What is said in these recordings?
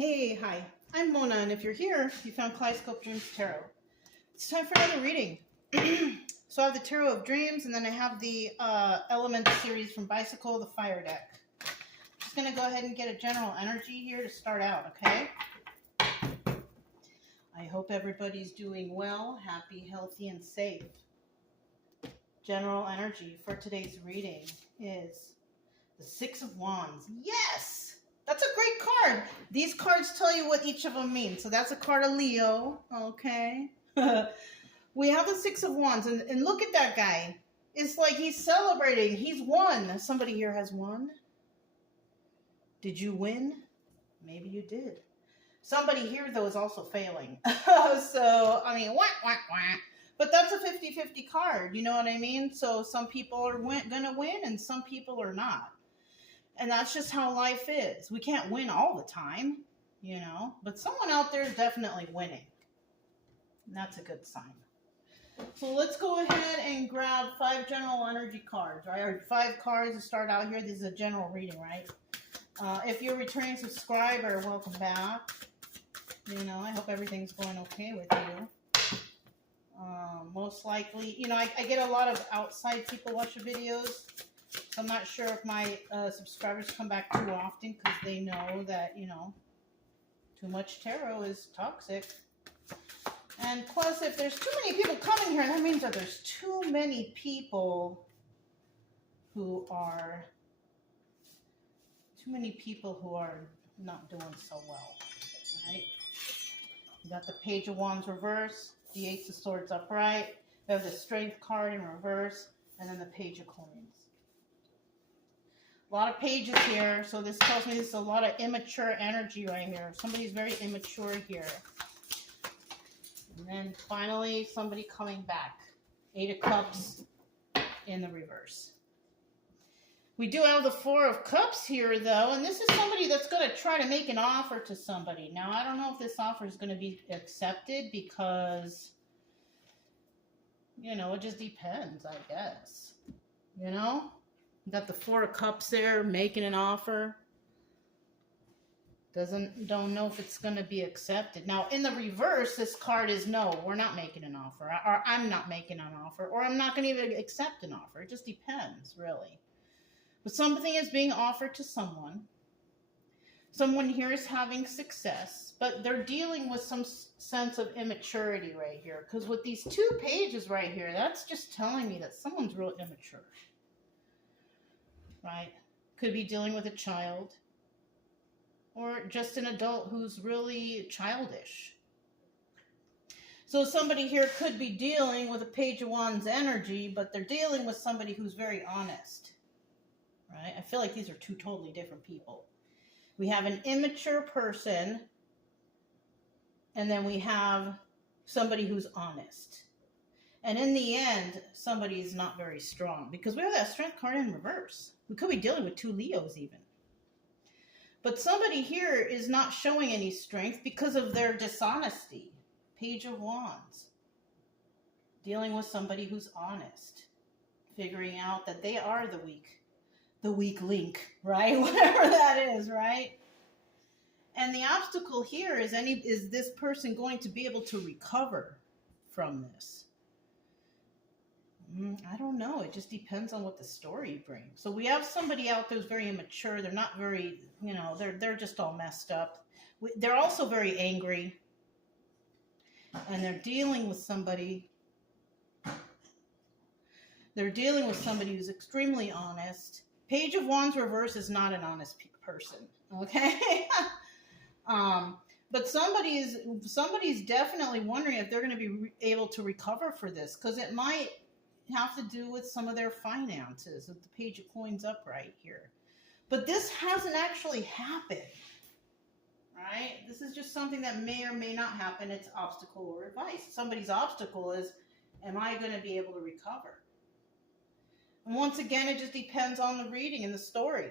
Hey, hi, I'm Mona, and if you're here, you found Kaleidoscope Dreams Tarot. It's time for another reading. So I have the Tarot of Dreams, and then I have the Elements series from Bicycle, the Fire deck. Just going to go ahead and get a general energy here to start out, okay? I hope everybody's doing well, happy, healthy, and safe. General energy for today's reading is the Six of Wands. Yes! That's a great card. These cards tell you what each of them mean. So that's a card of Leo, okay? We have the Six of Wands, and look at that guy. It's like he's celebrating. He's won. Somebody here has won. Did you win? Maybe you did. Somebody here, though, is also failing. So, I mean, wah, wah, wah. But that's a 50-50 card, you know what I mean? So some people are going to win, and some people are not. And that's just how life is. We can't win all the time, you know, but someone out there is definitely winning. And that's a good sign. So let's go ahead and grab 5 general energy cards, right? Or 5 cards to start out here. This is a general reading, right? If you're a returning subscriber, welcome back. You know, I hope everything's going okay with you. Most likely, you know, I get a lot of outside people watch the videos. So I'm not sure if my subscribers come back too often because they know that, you know, too much tarot is toxic. And plus, if there's too many people coming here, that means that there's too many people who are not doing so well, right? You got the Page of Wands reverse, the Ace of Swords upright, we have the Strength card in reverse, and then the Page of Coins. A lot of pages here, so this tells me this is a lot of immature energy right here. Somebody's very immature here. And then finally, somebody coming back. 8 of Cups in the reverse. We do have the 4 of Cups here, though, and this is somebody that's going to try to make an offer to somebody. Now, I don't know if this offer is going to be accepted because, you know, it just depends, I guess. You know? Got the 4 of Cups there, making an offer. Don't know if it's going to be accepted. Now, in the reverse, this card is no, we're not making an offer. Or I'm not making an offer. Or I'm not going to even accept an offer. It just depends, really. But something is being offered to someone. Someone here is having success. But they're dealing with some sense of immaturity right here. Because with these 2 pages right here, that's just telling me that someone's real immature. Right? Could be dealing with a child or just an adult who's really childish. So somebody here could be dealing with a Page of Wands energy, but they're dealing with somebody who's very honest. Right? I feel like these are 2 totally different people. We have an immature person, and then we have somebody who's honest. And in the end, somebody's not very strong because we have that Strength card in reverse. We could be dealing with 2 Leos even. But somebody here is not showing any strength because of their dishonesty. Page of Wands. Dealing with somebody who's honest. Figuring out that they are the weak link, right? Whatever that is, right? And the obstacle here is this person going to be able to recover from this? I don't know. It just depends on what the story brings. So we have somebody out there who's very immature. They're not very, you know, they're just all messed up. They're also very angry. And they're dealing with somebody. They're dealing with somebody who's extremely honest. Page of Wands reverse is not an honest person. Okay? But somebody's definitely wondering if they're going to be able to recover for this. Because it might have to do with some of their finances with the Page of Coins upright here. But this hasn't actually happened, right? This is just something that may or may not happen. It's obstacle or advice. Somebody's obstacle is, am I going to be able to recover? And once again, it just depends on the reading and the story.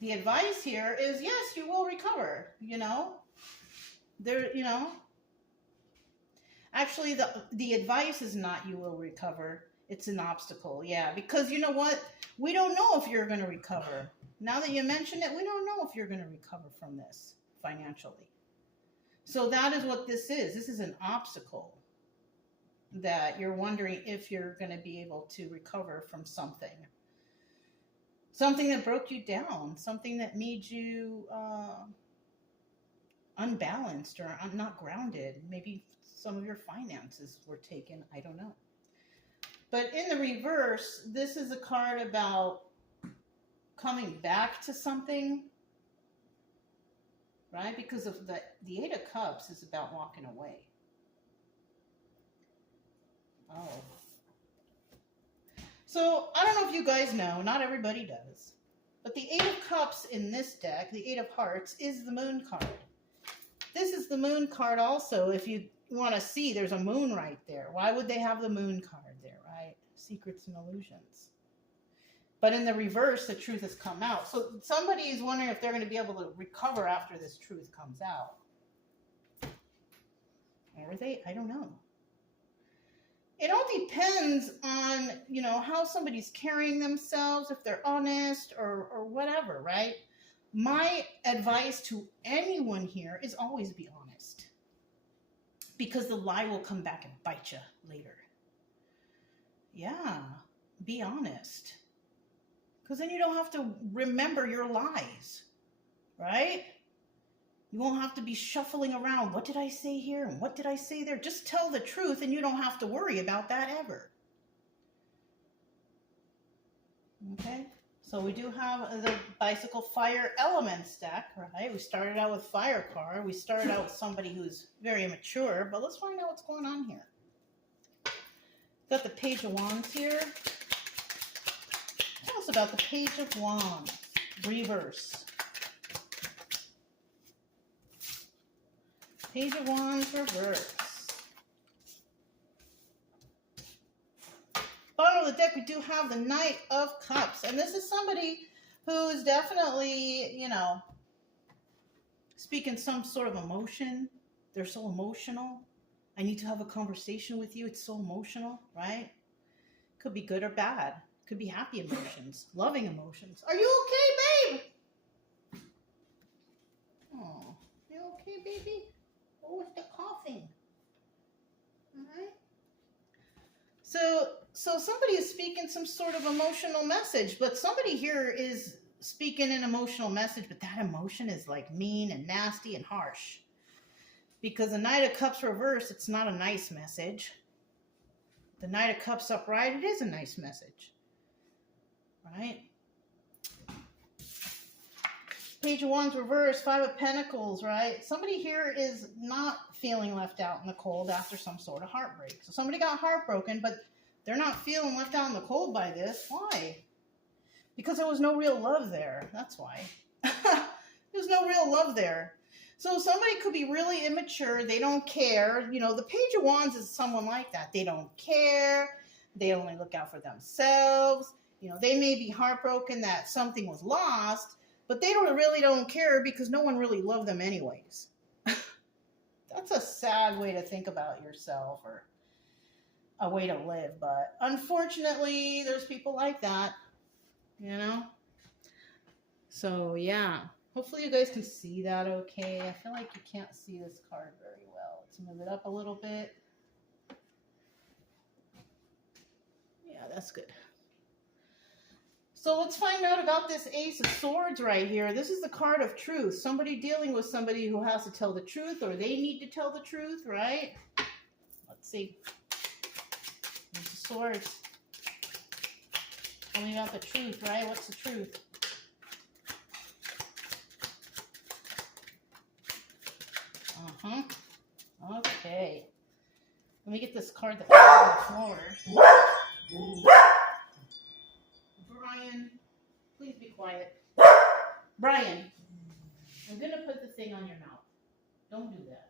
The advice here is, yes, you will recover, you know? You know? Actually, the advice is not you will recover. It's an obstacle, yeah. Because you know what? We don't know if you're going to recover. Now that you mention it, we don't know if you're going to recover from this. financially. So that is what this is. This is an obstacle that you're wondering if you're going to be able to recover from something. Something that broke you down, something that made you unbalanced or not grounded. Maybe some of your finances were taken. I don't know. But in the reverse, this is a card about coming back to something, right? Because of the Eight of Cups is about walking away. Oh. So, I don't know if you guys know, not everybody does, but the Eight of Cups in this deck, the Eight of Hearts, is the Moon card. This is the Moon card also. If you want to see, there's a moon right there. Why would they have the Moon card there, right? Secrets and illusions. But in the reverse, the truth has come out. So somebody is wondering if they're going to be able to recover after this truth comes out. Are they? I don't know. It all depends on, you know, how somebody's carrying themselves, if they're honest or whatever, right? My advice to anyone here is always be honest. Because the lie will come back and bite you later. Yeah, be honest. Because then you don't have to remember your lies, right? You won't have to be shuffling around. What did I say here? And what did I say there? Just tell the truth and you don't have to worry about that ever. Okay? So we do have the Bicycle Fire Elements deck, right? We started out with Fire card. We started out with somebody who's very immature, but let's find out what's going on here. Got the Page of Wands here. Tell us about the Page of Wands, reverse. Page of Wands, reverse. Bottom of the deck, we do have the Knight of Cups. And this is somebody who is definitely, you know, speaking some sort of emotion. They're so emotional. I need to have a conversation with you. It's so emotional, right? Could be good or bad. Could be happy emotions, loving emotions. Are you okay, babe? Oh, you okay, baby? What was the coughing? All right. So somebody is speaking some sort of emotional message, but somebody here is speaking an emotional message, but that emotion is like mean and nasty and harsh. Because the Knight of Cups reverse, it's not a nice message. The Knight of Cups upright, it is a nice message. Right? Page of Wands reverse, Five of Pentacles, right? Somebody here is not feeling left out in the cold after some sort of heartbreak. So somebody got heartbroken, but they're not feeling left out in the cold by this. Why? Because there was no real love there. That's why. There's no real love there. So somebody could be really immature. They don't care. You know, the Page of Wands is someone like that. They don't care. They only look out for themselves. You know, they may be heartbroken that something was lost, but they really don't care because no one really loved them anyways. That's a sad way to think about yourself or a way to live. But unfortunately, there's people like that, you know? So, yeah. Hopefully you guys can see that okay. I feel like you can't see this card very well. Let's move it up a little bit. Yeah, that's good. So let's find out about this Ace of Swords right here. This is the card of truth. Somebody dealing with somebody who has to tell the truth or they need to tell the truth, right? Let's see. Ace of Swords. Tell me about the truth, right? What's the truth? Uh-huh. Okay. Let me get this card that fell on the floor. Brian, please be quiet. Brian, I'm going to put the thing on your mouth. Don't do that.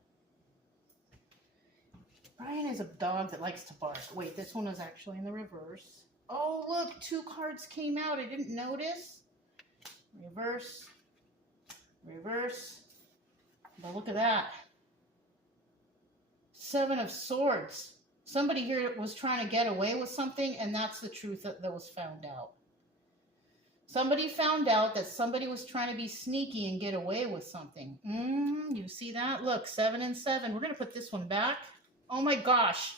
Brian is a dog that likes to bark. Wait, this one is actually in the reverse. Oh, look, 2 cards came out. I didn't notice. Reverse. Reverse. But look at that. 7 of Swords. Somebody here was trying to get away with something, and that's the truth that was found out. Somebody found out that somebody was trying to be sneaky and get away with something. You see that? Look, 7 and 7. We're going to put this one back. Oh my gosh.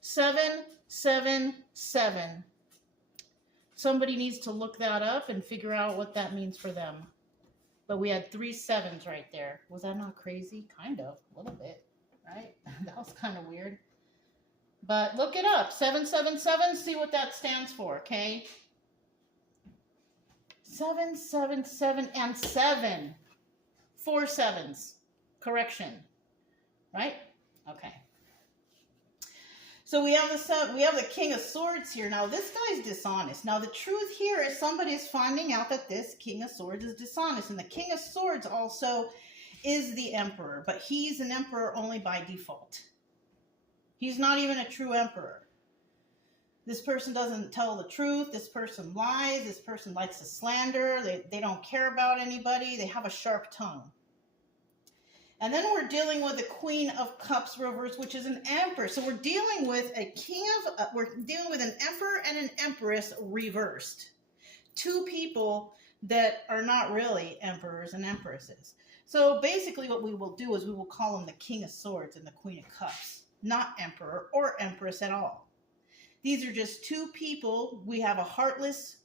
7, 7, 7. Somebody needs to look that up and figure out what that means for them. But we had 3 7s right there. Was that not crazy? Kind of. A little bit. Right? That was kind of weird. But look it up. 7, 7, 7. See what that stands for, okay? 7, 7, 7, and 7. 4 7s. Correction. Right? Okay. So we have the King of Swords here. Now this guy's dishonest. Now the truth here is somebody is finding out that this King of Swords is dishonest. And the King of Swords also is the Emperor. But he's an Emperor only by default. He's not even a true Emperor. This person doesn't tell the truth. This person lies. This person likes to slander. They don't care about anybody. They have a sharp tongue. And then we're dealing with the Queen of Cups reversed, which is an Emperor. So we're dealing with we're dealing with an Emperor and an Empress reversed. 2 people that are not really Emperors and Empresses. So basically what we will do is we will call them the King of Swords and the Queen of Cups. Not Emperor or Empress at all. These are just 2 people. We have a heartless,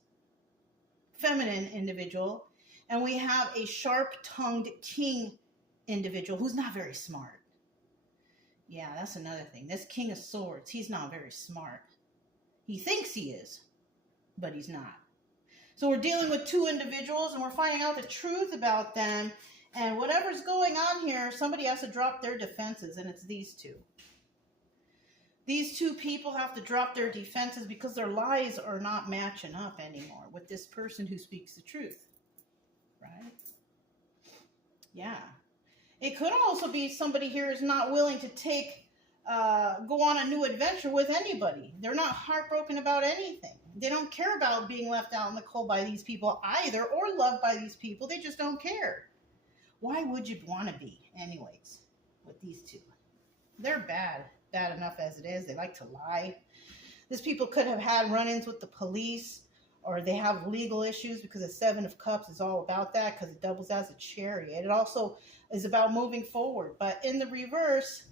feminine individual, and we have a sharp-tongued king individual who's not very smart. Yeah, that's another thing. This King of Swords, he's not very smart. He thinks he is, but he's not. So we're dealing with 2 individuals, and we're finding out the truth about them, and whatever's going on here, somebody has to drop their defenses, and it's these 2. These 2 people have to drop their defenses because their lies are not matching up anymore with this person who speaks the truth. Right? Yeah. It could also be somebody here is not willing to go on a new adventure with anybody. They're not heartbroken about anything. They don't care about being left out in the cold by these people either, or loved by these people. They just don't care. Why would you want to be, anyways, with these 2? They're bad enough as it is. They like to lie. These people could have had run-ins with the police, or they have legal issues because the 7 of Cups is all about that because it doubles as a chariot. It also is about moving forward. But in the reverse,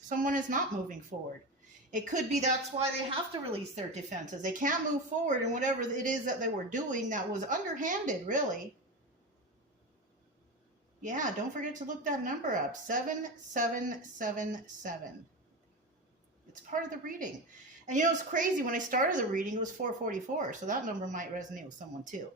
someone is not moving forward. It could be that's why they have to release their defenses. They can't move forward in whatever it is that they were doing that was underhanded, really. Yeah, don't forget to look that number up. 7777. It's part of the reading. And you know, it's crazy. When I started the reading, it was 444. So that number might resonate with someone too.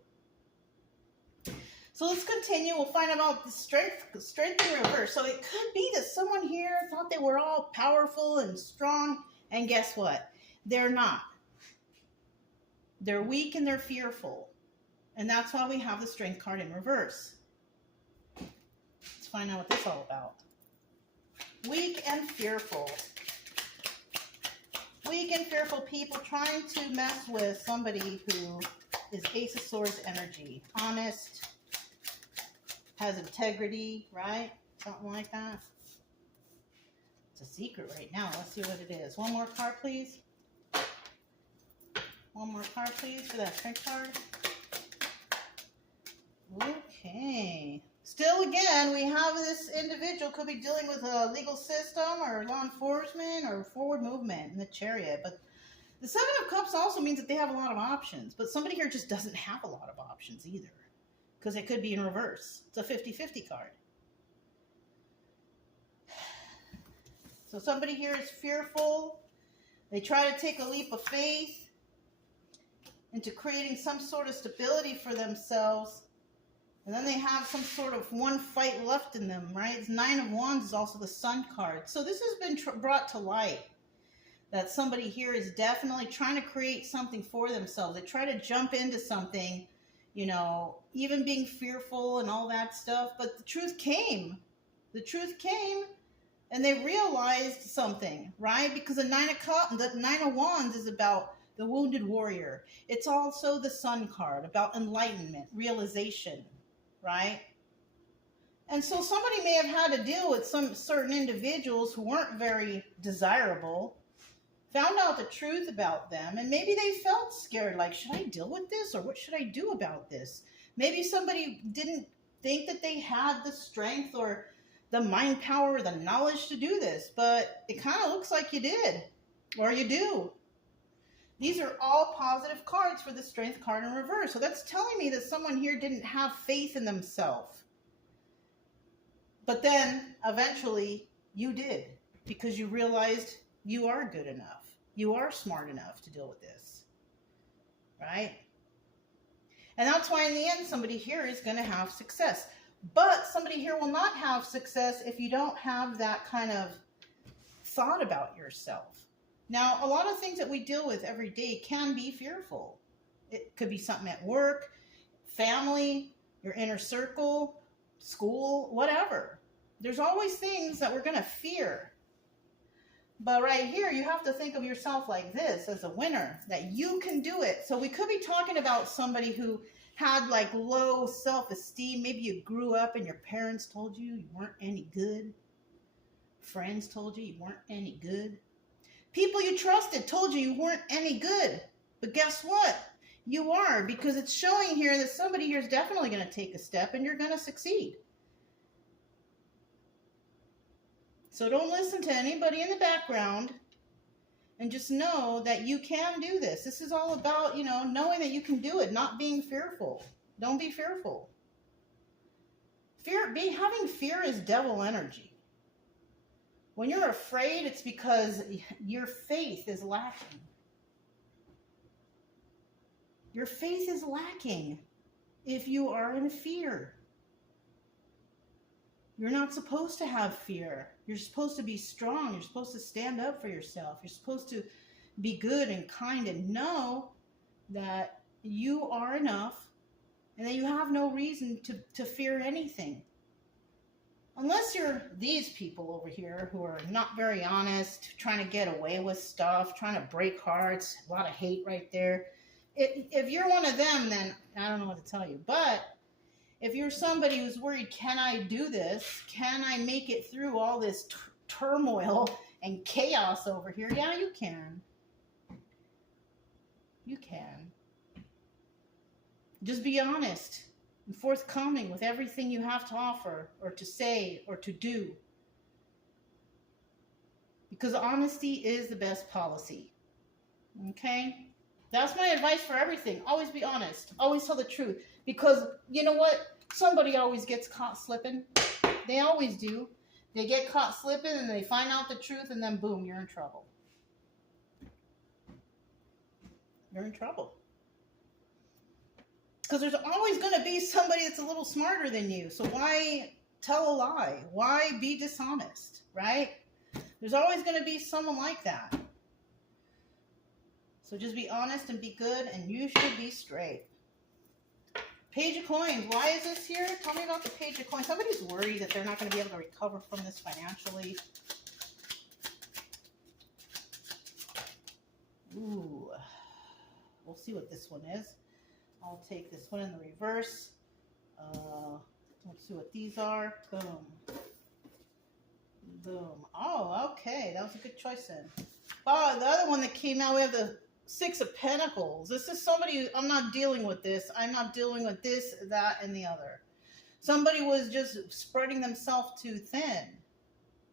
So let's continue. We'll find out about the strength in reverse. So it could be that someone here thought they were all powerful and strong. And guess what? They're not. They're weak and they're fearful. And that's why we have the strength card in reverse. Let's find out what this is all about. Weak and fearful. Weak and fearful people trying to mess with somebody who is Ace of Swords energy. Honest, has integrity, right? Something like that. It's a secret right now. Let's see what it is. One more card, please. One more card, please, for that strength card. Okay. Still, again, we have this individual could be dealing with a legal system or law enforcement or forward movement in the chariot. But the 7 of Cups also means that they have a lot of options. But somebody here just doesn't have a lot of options either. Because it could be in reverse. It's a 50-50 card. So somebody here is fearful. They try to take a leap of faith into creating some sort of stability for themselves. And then they have some sort of one fight left in them, right? It's 9 of Wands is also the Sun card. So this has been brought to light. That somebody here is definitely trying to create something for themselves. They try to jump into something, you know, even being fearful and all that stuff. But the truth came. The truth came. And they realized something, right? Because the 9 of Wands is about the wounded warrior. It's also the Sun card, about enlightenment, realization. Right? And so somebody may have had to deal with some certain individuals who weren't very desirable found out the truth about them, and maybe they felt scared, like, should I deal with this, or what should I do about this? Maybe somebody didn't think that they had the strength or the mind power or the knowledge to do this, but it kind of looks like you did, or you do. These are all positive cards for the Strength card in reverse. So that's telling me that someone here didn't have faith in themselves. But then eventually you did, because you realized you are good enough. You are smart enough to deal with this. Right? And that's why in the end somebody here is going to have success. But somebody here will not have success if you don't have that kind of thought about yourself. Now, a lot of things that we deal with every day can be fearful. It could be something at work, family, your inner circle, school, whatever. There's always things that we're going to fear. But right here, you have to think of yourself like this, as a winner, that you can do it. So we could be talking about somebody who had like low self-esteem. Maybe you grew up and your parents told you weren't any good. Friends told you weren't any good. People you trusted told you weren't any good. But guess what? You are, because it's showing here that somebody here is definitely going to take a step and you're going to succeed. So don't listen to anybody in the background, and just know that you can do this. This is all about, knowing that you can do it, not being fearful. Don't be fearful. Having fear is devil energy. When you're afraid, it's because your faith is lacking. Your faith is lacking if you are in fear. You're not supposed to have fear. You're supposed to be strong. You're supposed to stand up for yourself. You're supposed to be good and kind and know that you are enough and that you have no reason to fear anything. Unless you're these people over here who are not very honest, trying to get away with stuff, trying to break hearts, a lot of hate right there. If you're one of them, then I don't know what to tell you. But if you're somebody who's worried, can I do this? Can I make it through all this turmoil and chaos over here? Yeah, you can. You can. Just be honest and forthcoming with everything you have to offer or to say or to do. Because honesty is the best policy. Okay? That's my advice for everything. Always be honest. Always tell the truth. Because you know what? Somebody always gets caught slipping. They always do. They get caught slipping and they find out the truth and then boom, you're in trouble. You're in trouble. Because there's always going to be somebody that's a little smarter than you. So why tell a lie? Why be dishonest, right? There's always going to be someone like that. So just be honest and be good, and you should be straight. Page of Coins. Why is this here? Tell me about the Page of Coins. Somebody's worried that they're not going to be able to recover from this financially. Ooh. We'll see what this one is. I'll take this one in the reverse. Let's see what these are. Boom. Boom. Oh, okay. That was a good choice then. Oh, the other one that came out, we have the Six of Pentacles. This is somebody who, I'm not dealing with this. I'm not dealing with this, that, and the other. Somebody was just spreading themselves too thin,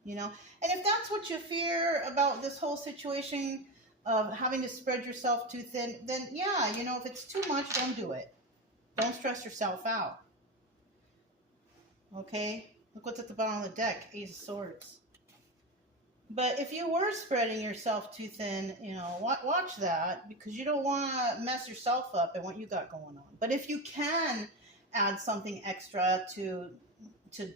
And if that's what you fear about this whole situation of having to spread yourself too thin, then yeah, if it's too much, don't do it. Don't stress yourself out. Okay? Look what's at the bottom of the deck. Ace of Swords. But if you were spreading yourself too thin, watch that, because you don't want to mess yourself up and what you got going on. But if you can add something extra to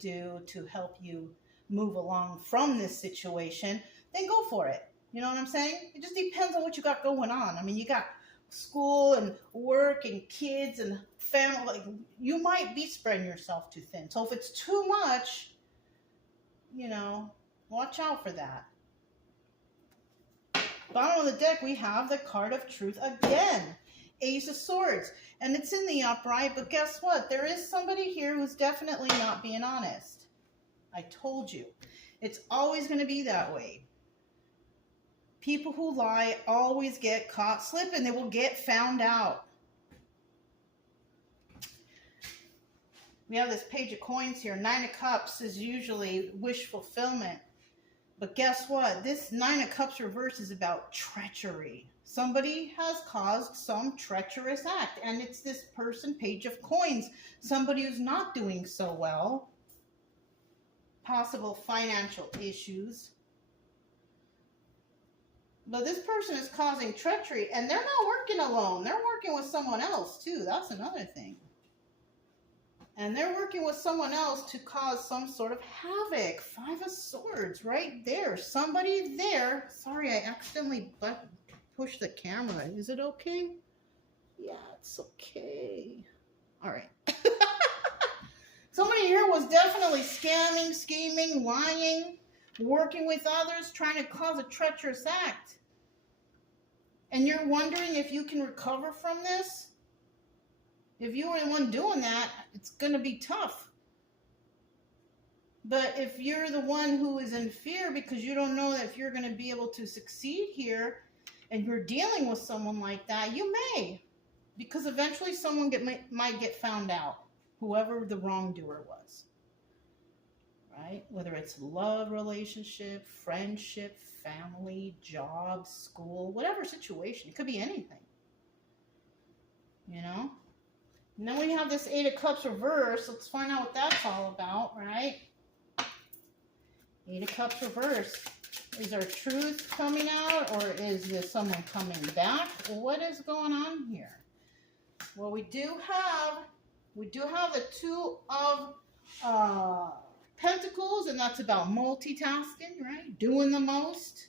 do to help you move along from this situation, then go for it. You know what I'm saying? It just depends on what you got going on. I mean, you got school and work and kids and family. Like, you might be spreading yourself too thin. So if it's too much, watch out for that. Bottom of the deck, we have the card of truth again. Ace of Swords. And it's in the upright, but guess what? There is somebody here who's definitely not being honest. I told you. It's always going to be that way. People who lie always get caught slipping. They will get found out. We have this page of coins here. 9 of Cups is usually wish fulfillment. But guess what? This 9 of Cups reverse is about treachery. Somebody has caused some treacherous act. And it's this person, Page of Coins. Somebody who's not doing so well. Possible financial issues. But this person is causing treachery. And they're not working alone. They're working with someone else too. That's another thing. And they're working with someone else to cause some sort of havoc. 5 of Swords right there. Somebody there. Sorry, I accidentally pushed the camera. Is it okay? Yeah, it's okay. All right. Somebody here was definitely scamming, scheming, lying, working with others, trying to cause a treacherous act. And you're wondering if you can recover from this? If you were the one doing that, it's going to be tough. But if you're the one who is in fear because you don't know that if you're going to be able to succeed here and you're dealing with someone like that, you may. Because eventually someone might get found out, whoever the wrongdoer was. Right? Whether it's love relationship, friendship, family, job, school, whatever situation. It could be anything. You know? And then we have this 8 of Cups reverse. Let's find out what that's all about, right? 8 of Cups reverse. Is there truth coming out, or is there someone coming back? What is going on here? Well, we do have the 2 of Pentacles, and that's about multitasking, right? Doing the most.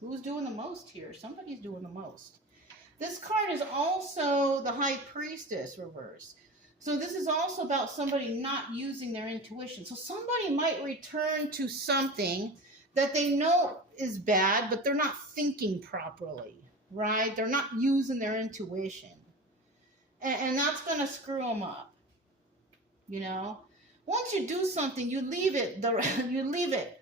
Who's doing the most here? Somebody's doing the most. This card is also the High Priestess reverse. So this is also about somebody not using their intuition. So somebody might return to something that they know is bad, but they're not thinking properly, right? They're not using their intuition. And that's going to screw them up, you know? Once you do something, you leave it. You leave it.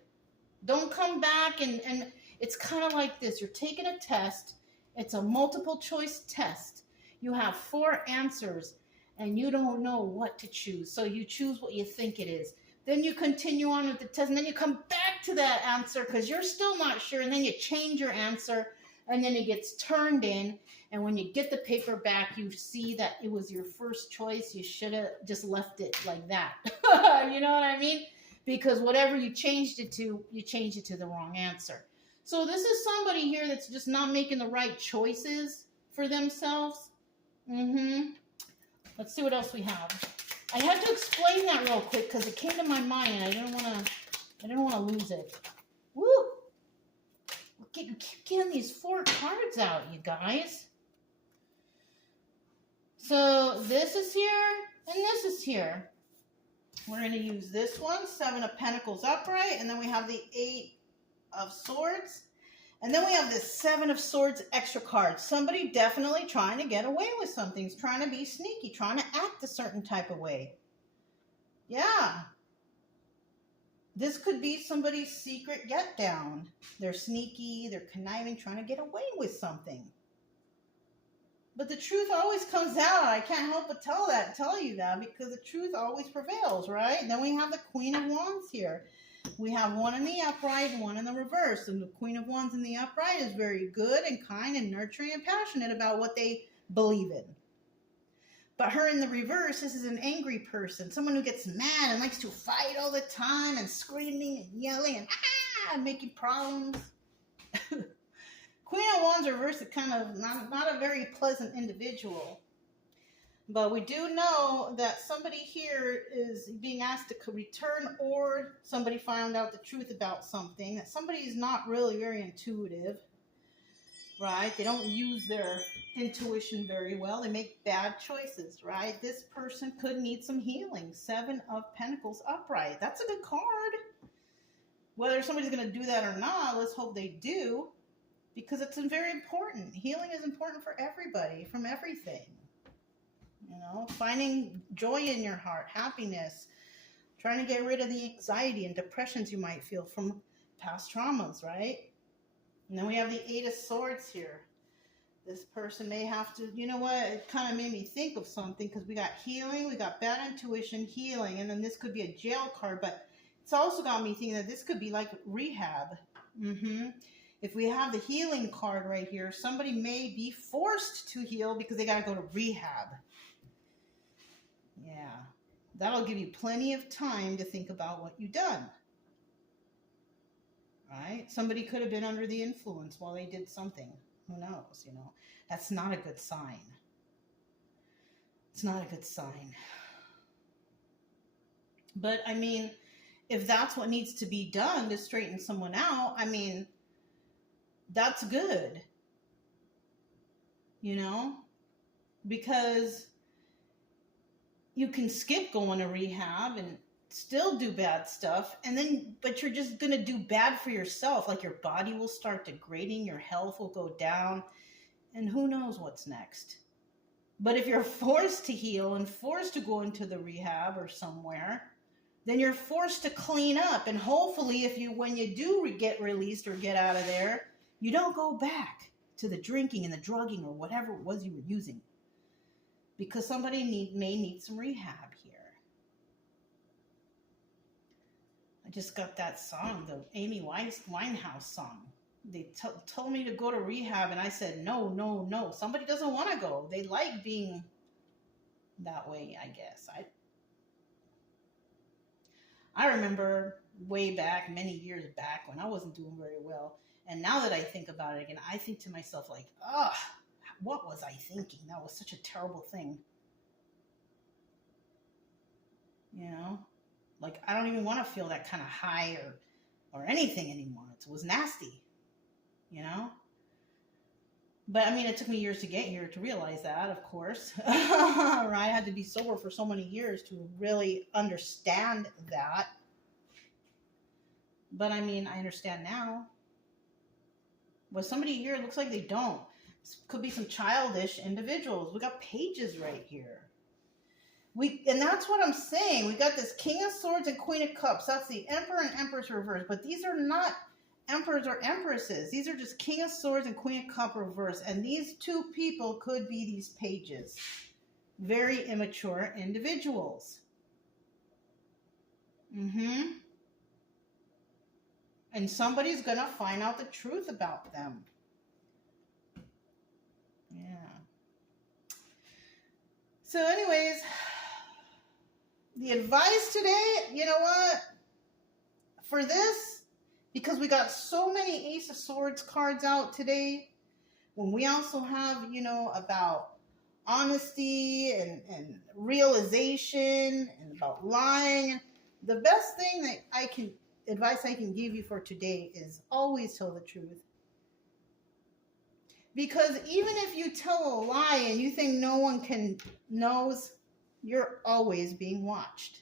Don't come back. And it's kind of like this. You're taking a test. It's a multiple choice test. You have 4 answers and you don't know what to choose. So you choose what you think it is. Then you continue on with the test and then you come back to that answer because you're still not sure. And then you change your answer and then it gets turned in. And when you get the paper back, you see that it was your first choice. You should have just left it like that. You know what I mean? Because whatever you changed it to, you changed it to the wrong answer. So this is somebody here that's just not making the right choices for themselves. Let's see what else we have. I had to explain that real quick because it came to my mind and I didn't want to lose it. Woo! Keep getting these 4 cards out, you guys. So this is here and this is here. We're going to use this one, 7 of Pentacles upright, and then we have the 8 of Swords. And then we have this 7 of Swords extra card. Somebody definitely trying to get away with something. Trying to be sneaky. Trying to act a certain type of way. Yeah. This could be somebody's secret get down. They're sneaky. They're conniving. Trying to get away with something. But the truth always comes out. I can't help but tell you that. Because the truth always prevails, right? And then we have the Queen of Wands here. We have 1 in the upright and 1 in the reverse. And the Queen of Wands in the upright is very good and kind and nurturing and passionate about what they believe in. But her in the reverse, this is an angry person. Someone who gets mad and likes to fight all the time and screaming and yelling and making problems. Queen of Wands reverse is kind of not a very pleasant individual. But we do know that somebody here is being asked to return, or somebody found out the truth about something. That somebody is not really very intuitive, right? They don't use their intuition very well. They make bad choices, right? This person could need some healing. 7 of Pentacles upright. That's a good card. Whether somebody's going to do that or not, let's hope they do. Because it's very important. Healing is important for everybody, from everything. You know, finding joy in your heart, happiness, trying to get rid of the anxiety and depressions you might feel from past traumas, right? And then we have the Eight of Swords here. This person may have to, you know what, it kind of made me think of something, because we got healing, we got bad intuition, healing, and then this could be a jail card, but it's also got me thinking that this could be like rehab. If we have the healing card right here, somebody may be forced to heal because they got to go to rehab. Yeah, that'll give you plenty of time to think about what you've done. Right? Somebody could have been under the influence while they did something. Who knows, you know? That's not a good sign. It's not a good sign. But, I mean, if that's what needs to be done to straighten someone out, I mean, that's good. You know? Because you can skip going to rehab and still do bad stuff, and then, but you're just going to do bad for yourself. Like, your body will start degrading, your health will go down, and who knows what's next. But if you're forced to heal and forced to go into the rehab or somewhere, then you're forced to clean up, and hopefully when you do get released or get out of there, you don't go back to the drinking and the drugging or whatever it was you were using, because somebody may need some rehab here. I just got that song, the Amy Winehouse song. They told me to go to rehab, and I said, no, no, no. Somebody doesn't want to go. They like being that way, I guess. I remember way back, many years back, when I wasn't doing very well. And now that I think about it again, I think to myself, like, what was I thinking? That was such a terrible thing. You know? Like, I don't even want to feel that kind of high or anything anymore. It was nasty, you know? But, I mean, it took me years to get here to realize that, of course. Right? I had to be sober for so many years to really understand that. But, I mean, I understand now. But somebody here, it looks like they don't. This could be some childish individuals. We got pages right here. And that's what I'm saying. We got this King of Swords and Queen of Cups. That's the Emperor and Empress reverse. But these are not emperors or empresses. These are just King of Swords and Queen of Cups reverse. And these two people could be these pages. Very immature individuals. And somebody's going to find out the truth about them. Yeah. So anyways, the advice today, you know what? For this, because we got so many Ace of Swords cards out today, when we also have, you know, about honesty and realization and about lying, the best thing that advice I can give you for today is always tell the truth. Because even if you tell a lie and you think no one knows, you're always being watched.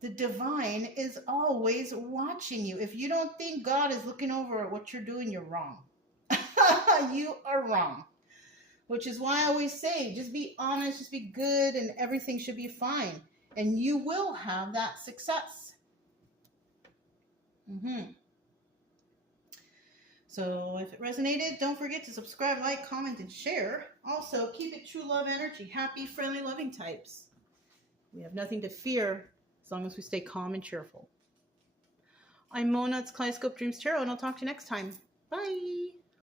The divine is always watching you. If you don't think God is looking over at what you're doing, you're wrong. You are wrong. Which is why I always say, just be honest, just be good, and everything should be fine. And you will have that success. So if it resonated, don't forget to subscribe, like, comment, and share. Also, keep it true love energy. Happy, friendly, loving types. We have nothing to fear as long as we stay calm and cheerful. I'm Mona. It's Kaleidoscope Dreams Tarot, and I'll talk to you next time. Bye.